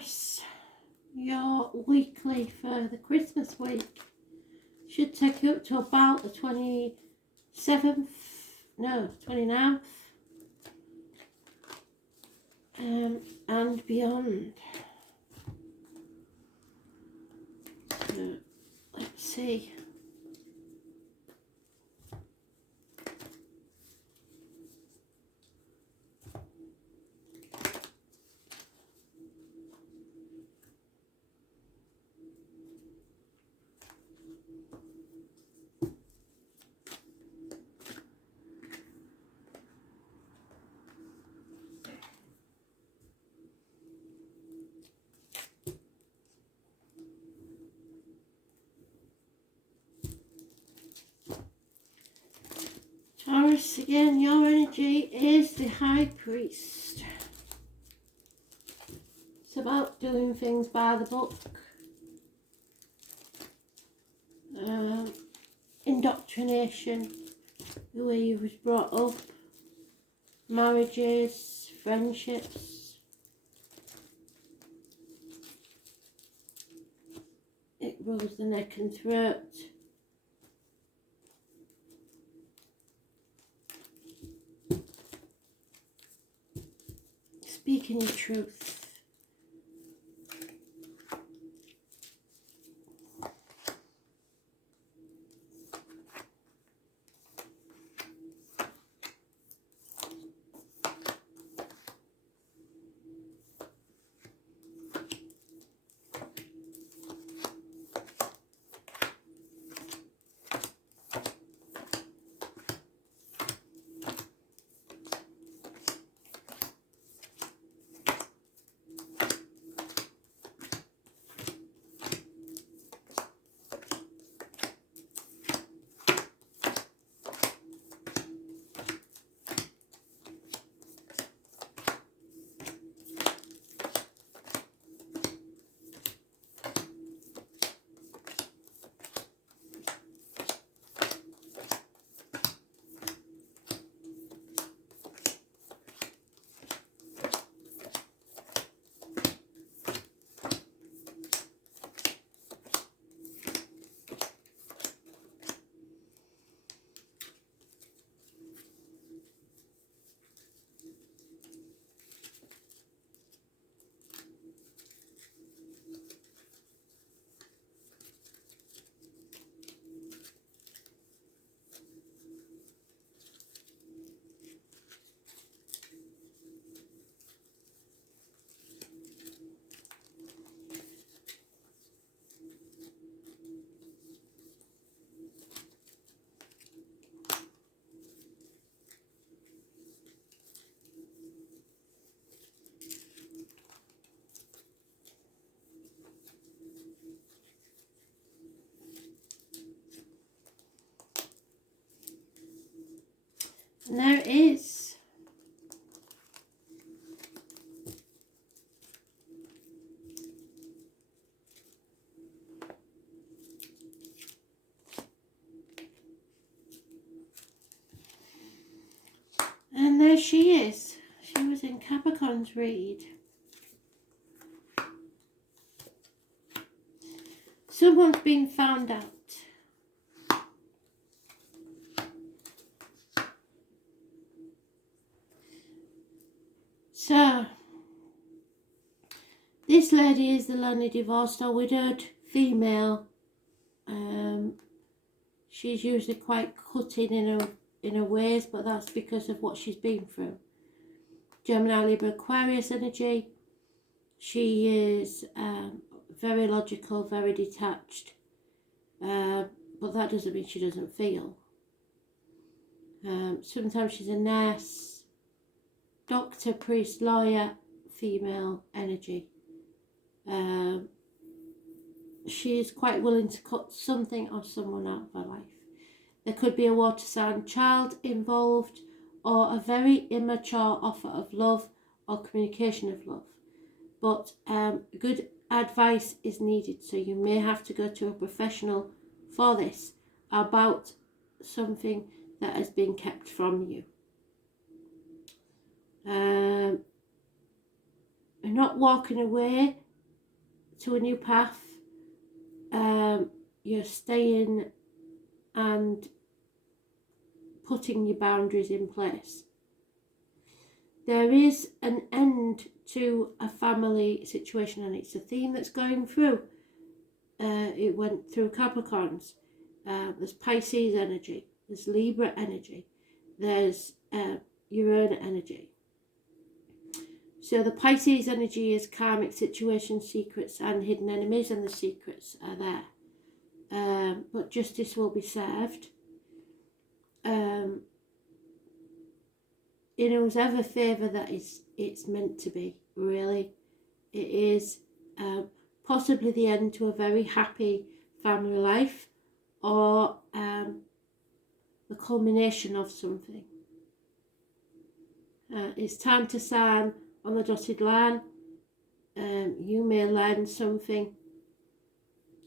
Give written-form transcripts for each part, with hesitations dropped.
Taurus, your weekly for the Christmas week should take you up to about the 27th, no, 29th, and beyond. So, let's see. Taurus, again, your energy is the High Priest. It's about doing things by the book. Indoctrination, the way you was brought up, marriages, friendships. It rules the neck and throat. Speaking your truth. And there it is. And there she is. She was in Capricorn's read. Someone's been found out. So, this lady is the lonely divorced or widowed female. She's usually quite cutting in her ways, but that's because of what she's been through. Gemini, Libra, Aquarius energy. She is very logical, very detached, but that doesn't mean she doesn't feel. Sometimes she's a nurse, doctor, priest, lawyer, female energy. She is quite willing to cut something or someone out of her life. There could be a water sign child involved, or a very immature offer of love or communication of love. But good advice is needed, so you may have to go to a professional for this about something that has been kept from you. Not walking away, to a new path. You're staying and putting your boundaries in place. There is an end to a family situation, and it's a theme that's going through. It went through Capricorns. There's Pisces energy, there's Libra energy, there's Uranus energy. So the Pisces energy is karmic situations, secrets and hidden enemies, and the secrets are there. But justice will be served. In whoever favour that it's meant to be, really. It is possibly the end to a very happy family life, or the culmination of something. It's time to sign on the dotted line. You may learn something.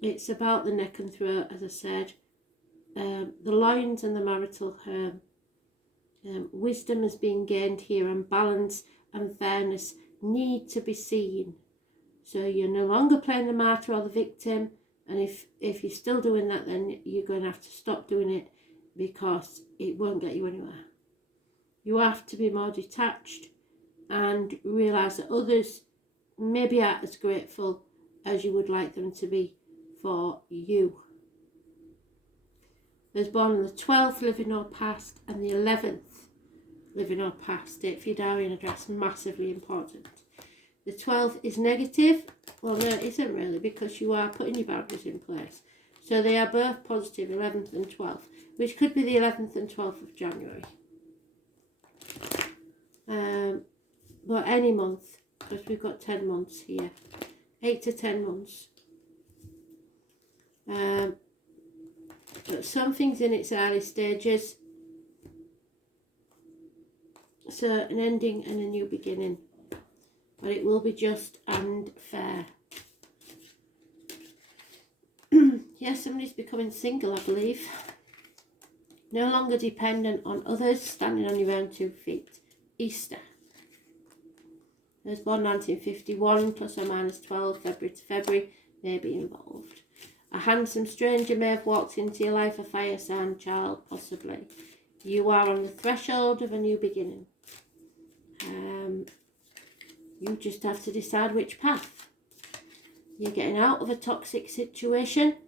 It's about the neck and throat, as I said. The loins and the marital home. Wisdom has been gained here, and balance and fairness need to be seen. So you're no longer playing the martyr or the victim, and if you're still doing that, then you're going to have to stop doing it, because it won't get you anywhere. You have to be more detached and realise that others maybe aren't as grateful as you would like them to be for you. There's born on the 12th, living or past, and the 11th, living or past. Date for your diary and address, massively important. The 12th is negative. Well, no, it isn't really, because you are putting your boundaries in place. So they are both positive, 11th and 12th, which could be the 11th and 12th of January. But any month, because we've got 10 months here. 8 to 10 months. But something's in its early stages. So an ending and a new beginning. But it will be just and fair. Yes, somebody's becoming single, I believe. No longer dependent on others, standing on your own 2 feet. Easter. I was born 1951, plus or minus 12, February to February, may be involved. A handsome stranger may have walked into your life, a fire sign child, possibly. You are on the threshold of a new beginning. You just have to decide which path. You're getting out of a toxic situation,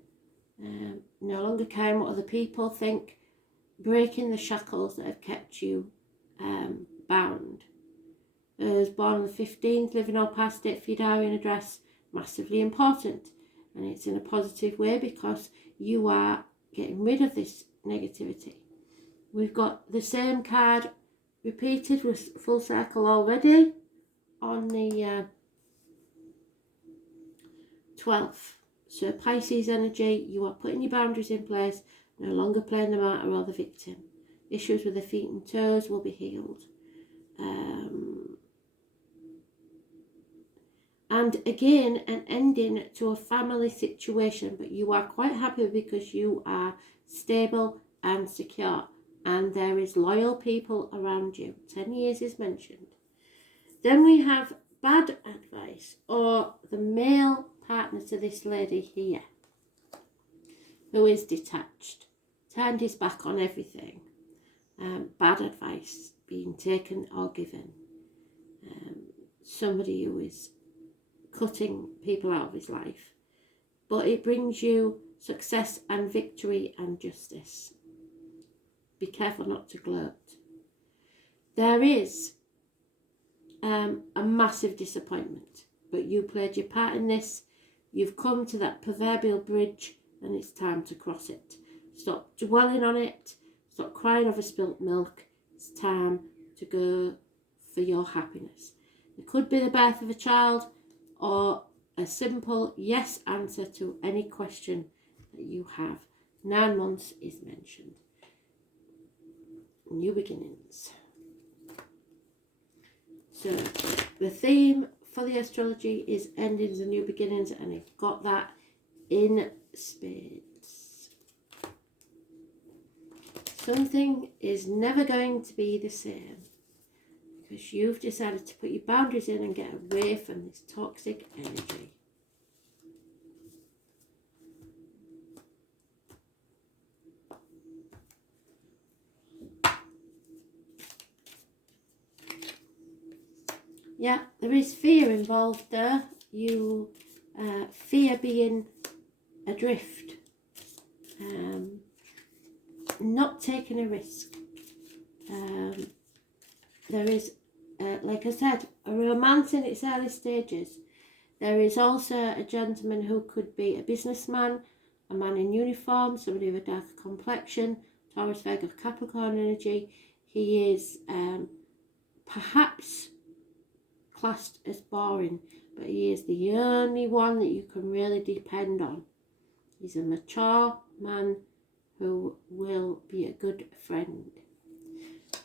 no longer caring what other people think, breaking the shackles that have kept you bound. I was born on the 15th, living or past, date for your diary and address, massively important. And it's in a positive way, because you are getting rid of this negativity. We've got the same card repeated with full circle already on the 12th. So Pisces energy, you are putting your boundaries in place, no longer playing the martyr or the victim. Issues with the feet and toes will be healed. And again, an ending to a family situation, but you are quite happy because you are stable and secure, and there is loyal people around you. 10 years is mentioned. Then we have bad advice, or the male partner to this lady here, who is detached, turned his back on everything. Bad advice being taken or given. Somebody who is cutting people out of his life, but it brings you success and victory and justice. Be careful not to gloat. There is a massive disappointment, but you played your part in this. You've come to that proverbial bridge, and it's time to cross it. Stop dwelling on it. Stop crying over spilt milk. It's time to go for your happiness. It could be the birth of a child, or a simple yes answer to any question that you have. 9 months is mentioned. New beginnings. So the theme for the astrology is endings and new beginnings, and I've got that in spades. Something is never going to be the same, because you've decided to put your boundaries in and get away from this toxic energy. Yeah, there is fear involved there. You fear being adrift, not taking a risk. There is, like I said, a romance in its early stages. There is also a gentleman who could be a businessman, a man in uniform, somebody with a darker complexion, Taurus, Virgo, Capricorn energy. He is perhaps classed as boring, but he is the only one that you can really depend on. He's a mature man who will be a good friend.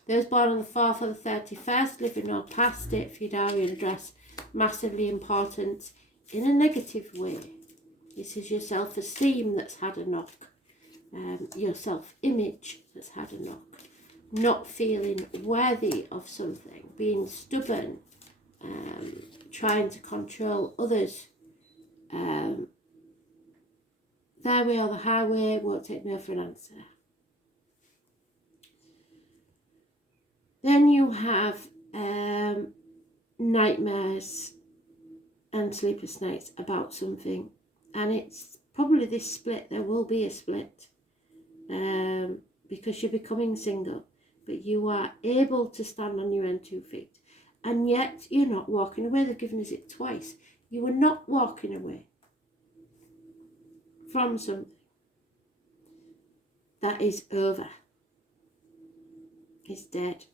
Those born on the 4th or the 31st, living or past, date for your diary and address, massively important in a negative way. This is your self-esteem that's had a knock, your self-image that's had a knock, not feeling worthy of something, being stubborn, trying to control others. Their way or the highway, won't take no for an answer. Then you have nightmares and sleepless nights about something, and it's probably this split. There will be a split because you're becoming single, but you are able to stand on your own 2 feet, and yet you're not walking away. They've given us it twice. You are not walking away from something that is over. It's dead.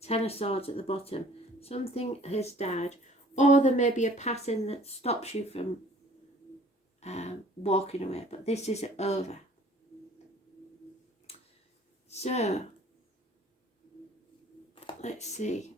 10 of Swords at the bottom. Something has died. Or there may be a pattern that stops you from walking away. But this is over. So, let's see.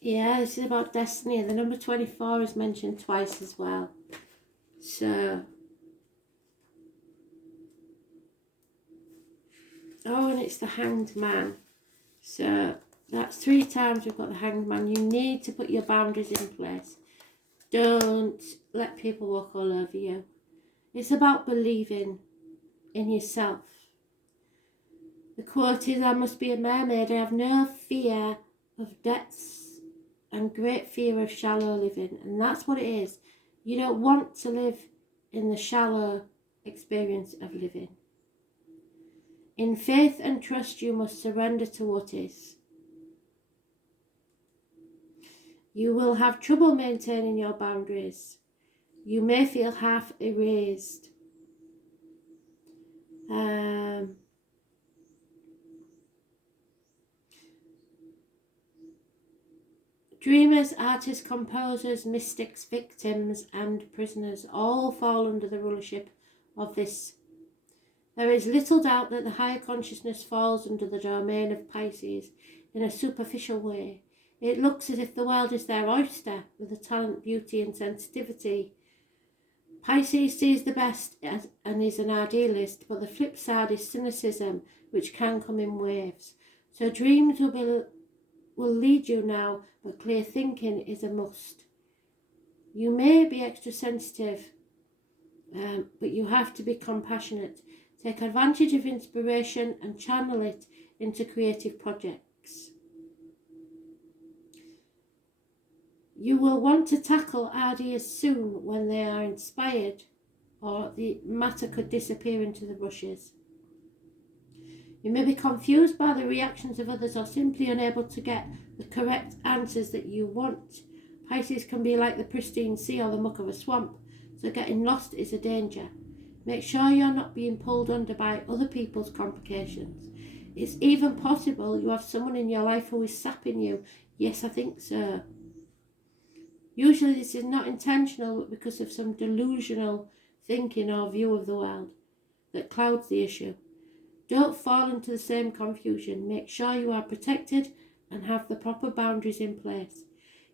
Yeah, this is about destiny. The number 24 is mentioned twice as well. So, oh, and it's the Hanged Man. So, that's 3 times we've got the Hanged Man. You need to put your boundaries in place. Don't let people walk all over you. It's about believing in yourself. The quote is, I must be a mermaid. I have no fear of depths and great fear of shallow living. And that's what it is. You don't want to live in the shallow experience of living. In faith and trust, you must surrender to what is. You will have trouble maintaining your boundaries. You may feel half erased. Dreamers, artists, composers, mystics, victims and prisoners all fall under the rulership of this. There is little doubt that the higher consciousness falls under the domain of Pisces in a superficial way. It looks as if the world is their oyster with the talent, beauty and sensitivity. Pisces sees the best and is an idealist, but the flip side is cynicism, which can come in waves. So dreams will lead you now, but clear thinking is a must. You may be extra sensitive, but you have to be compassionate. Take advantage of inspiration and channel it into creative projects. You will want to tackle ideas soon when they are inspired, or the matter could disappear into the rushes. You may be confused by the reactions of others or simply unable to get the correct answers that you want. Pisces can be like the pristine sea or the muck of a swamp, so getting lost is a danger. Make sure you're not being pulled under by other people's complications. It's even possible you have someone in your life who is sapping you. Yes, I think so. Usually this is not intentional, but because of some delusional thinking or view of the world that clouds the issue. Don't fall into the same confusion. Make sure you are protected and have the proper boundaries in place.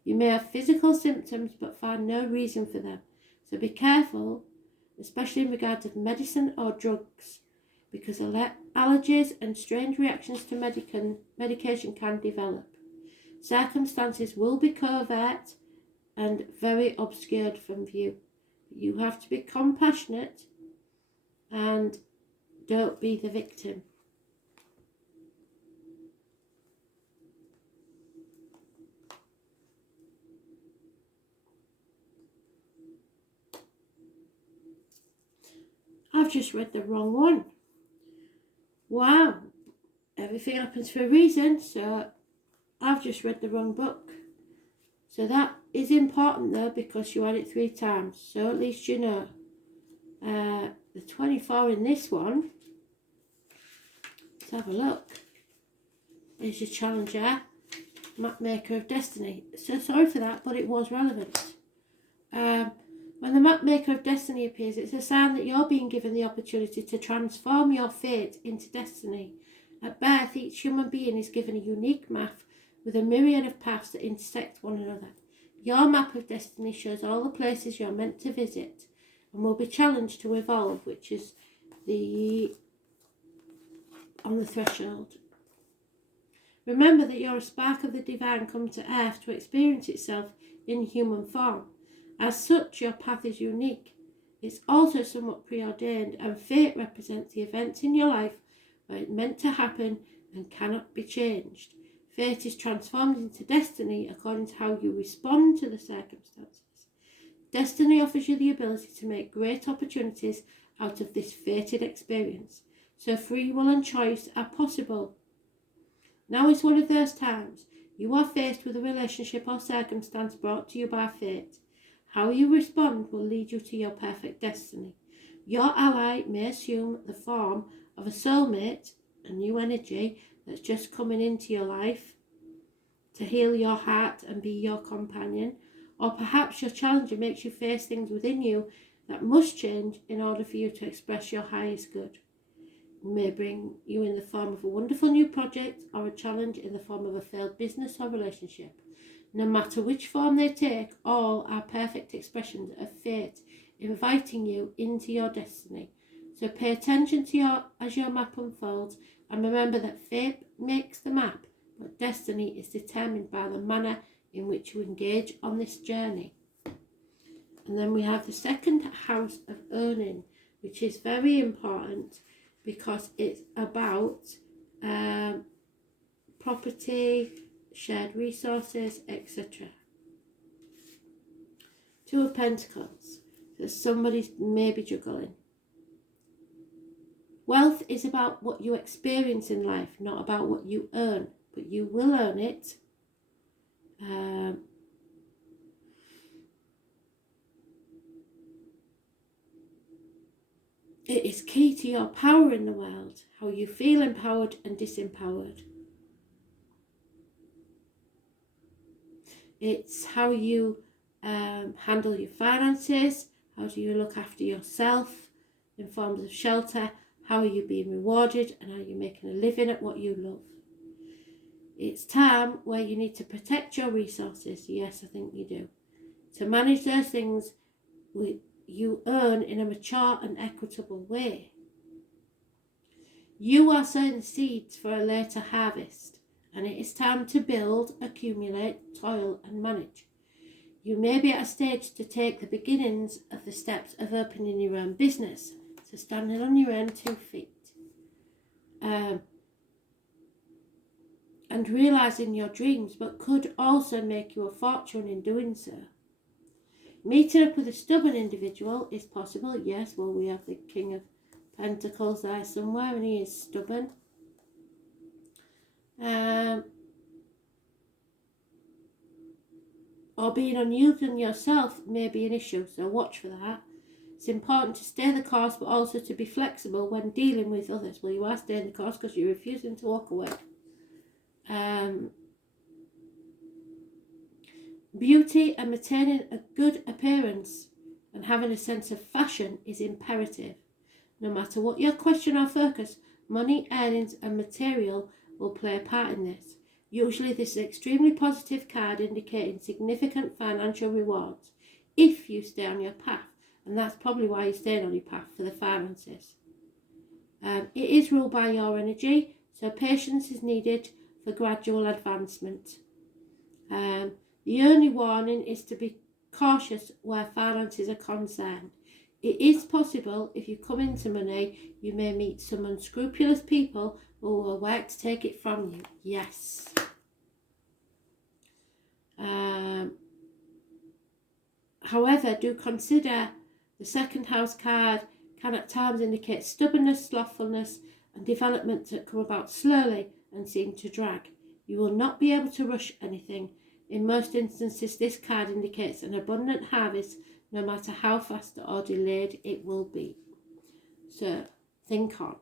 You may have physical symptoms but find no reason for them. So be careful, especially in regard to medicine or drugs, because allergies and strange reactions to medication can develop. Circumstances will be covert and very obscured from view. You have to be compassionate and don't be the victim. I've just read the wrong one. Wow, everything happens for a reason, so I've just read the wrong book. So that is important though, because you had it 3 times, so at least you know. The 24 in this one, let's have a look. There's your challenger, map maker of destiny. So sorry for that, but it was relevant. When the map maker of destiny appears, it's a sign that you're being given the opportunity to transform your fate into destiny. At birth, each human being is given a unique map with a myriad of paths that intersect one another. Your map of destiny shows all the places you're meant to visit and will be challenged to evolve, which is on the threshold. Remember that you're a spark of the divine come to earth to experience itself in human form. As such, your path is unique. It's also somewhat preordained, and fate represents the events in your life where it's meant to happen and cannot be changed. Fate is transformed into destiny according to how you respond to the circumstances. Destiny offers you the ability to make great opportunities out of this fated experience, so free will and choice are possible. Now is one of those times. You are faced with a relationship or circumstance brought to you by fate. How you respond will lead you to your perfect destiny. Your ally may assume the form of a soulmate, a new energy that's just coming into your life to heal your heart and be your companion, or perhaps your challenger makes you face things within you that must change in order for you to express your highest good. It may bring you in the form of a wonderful new project or a challenge in the form of a failed business or relationship. No matter which form they take, all are perfect expressions of fate inviting you into your destiny. So pay attention to as your map unfolds, and remember that fate makes the map, but destiny is determined by the manner in which you engage on this journey. And then we have the second house of earning, which is very important because it's about property, shared resources, etc. 2 of Pentacles. So somebody's maybe juggling. Wealth is about what you experience in life, not about what you earn, but you will earn it. It is key to your power in the world, how you feel empowered and disempowered. It's how you handle your finances, how do you look after yourself in forms of shelter, how are you being rewarded, and how you're making a living at what you love. It's time where you need to protect your resources. Yes, I think you do. To manage those things you earn in a mature and equitable way. You are sowing the seeds for a later harvest, and it is time to build, accumulate, toil and manage. You may be at a stage to take the beginnings of the steps of opening your own business, so standing on your own 2 feet. And realising your dreams, but could also make you a fortune in doing so. Meeting up with a stubborn individual is possible. Yes, well, we have the King of Pentacles there somewhere, and he is stubborn. or being unyielding yourself may be an issue, so watch for that. It's important to stay the course, but also to be flexible when dealing with others. Well, you are staying the course because you're refusing to walk away. Beauty and maintaining a good appearance and having a sense of fashion is imperative. No matter what your question or focus, money, earnings and material will play a part in this. Usually this is an extremely positive card indicating significant financial rewards if you stay on your path. And that's probably why you're staying on your path, for the finances. It is ruled by your energy, so patience is needed for gradual advancement. The only warning is to be cautious where finances are concerned. It is possible, if you come into money, you may meet some unscrupulous people who will work to take it from you. Yes. However, do consider the second house card can at times indicate stubbornness, slothfulness, and development that come about slowly and seem to drag. You will not be able to rush anything. In most instances, this card indicates an abundant harvest, no matter how fast or delayed it will be. So, think on.